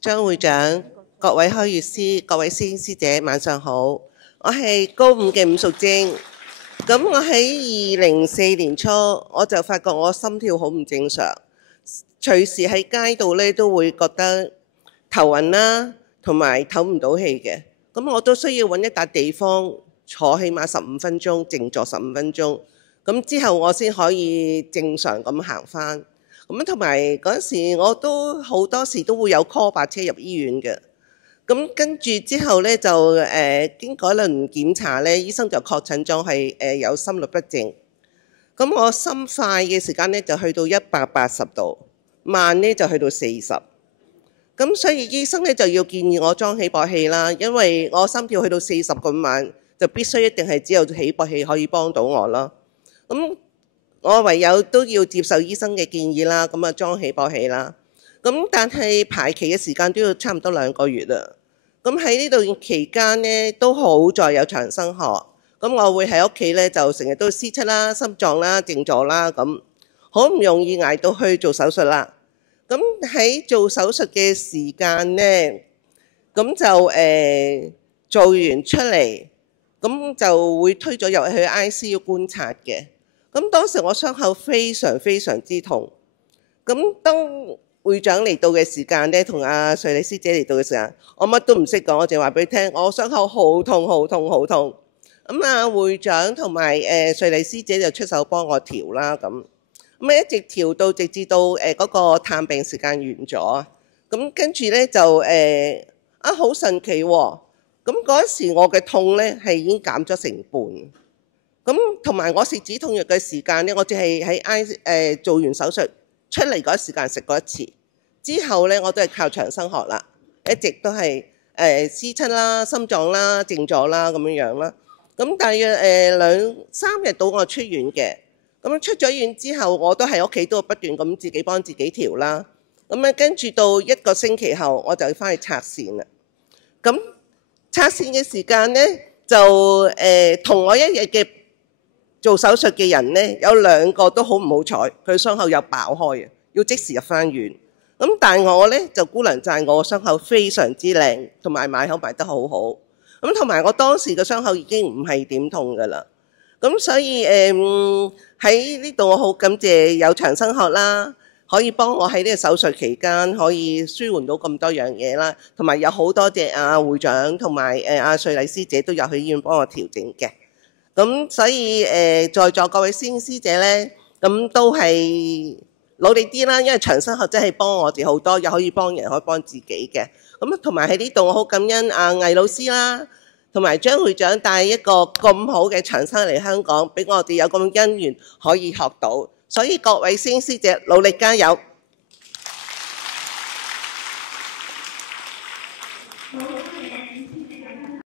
張會長、各位開月師、各位師兄師姐，晚上好。我係高五嘅伍淑貞。咁我喺2004年初，我就發覺我心跳好唔正常，隨時喺街度咧都會覺得頭暈啦，同埋唞唔到氣嘅。咁我都需要揾一笪地方坐起碼15分鐘，靜坐15分鐘。咁之後我先可以正常咁行返。咁同埋嗰陣時我都好多時都會有 call 白車入醫院嘅。咁跟住之後咧就經過一輪檢查咧，醫生就確診咗係有心律不正。咁我心快嘅時間咧就去到180度，慢咧就去到40。咁所以醫生咧就要建議我裝起搏器啦，因為我心跳去到40咁慢，就必須一定係只有起搏器可以幫到我啦。咁我唯有都要接受醫生嘅建議啦，咁啊裝起搏器啦。咁但係排期嘅時間都要差唔多2個月啦。咁喺呢度期間呢，都好在有長生學。咁我會喺屋企咧就成日都C7啦、心臟啦、靜坐啦，咁好唔容易捱到去做手術啦。咁喺做手術嘅時間呢，咁就做完出嚟，咁就會推咗入去 ICU 觀察嘅。咁當時我傷口非常非常之痛。咁當會長嚟到嘅時間咧，同阿瑞麗師姐嚟到嘅時間，我乜都唔識講，我淨話俾佢聽，我傷口好痛好痛好痛。咁啊會長同埋瑞麗師姐就出手幫我調啦，咁一直調到直至到嗰個探病時間完咗。咁跟住咧就好神奇喎！咁嗰時我嘅痛咧係已經減咗成半。咁同埋我食止痛藥嘅時間咧，我只係喺做完手術出嚟嗰時間食過一次。之後咧，我都係靠長生學啦，一直都係C7啦、心臟啦、靜坐啦咁樣啦。咁大約2、3日到我出院嘅。咁出咗院之後，我都喺屋企都不斷咁自己幫自己調啦。咁跟住到1個星期後，我就翻去拆線啦。咁拆線嘅時間咧，就同我一日嘅做手術嘅人咧，有2個都好唔好彩，佢傷口又爆開嘅，要即時入翻院。咁但係我咧就姑娘讚我個傷口非常之靚，同埋埋口埋得好好。咁同埋我當時個傷口已經唔係點痛㗎啦。咁所以喺呢度我好感謝有長生學啦，可以幫我喺呢個手術期間可以舒緩到咁多樣嘢啦。同埋有好多謝阿會長同埋阿瑞麗師姐都有去醫院幫我調整嘅。咁所以在座各位師兄師姐咧，咁都係努力啲啦，因為長生學真係幫我哋好多，又可以幫人，可以幫自己嘅。咁同埋喺呢度我好感恩阿魏老師啦，同埋張會長帶一個咁好嘅長生嚟香港，俾我哋有咁恩緣可以學到。所以各位師兄師姐努力加油！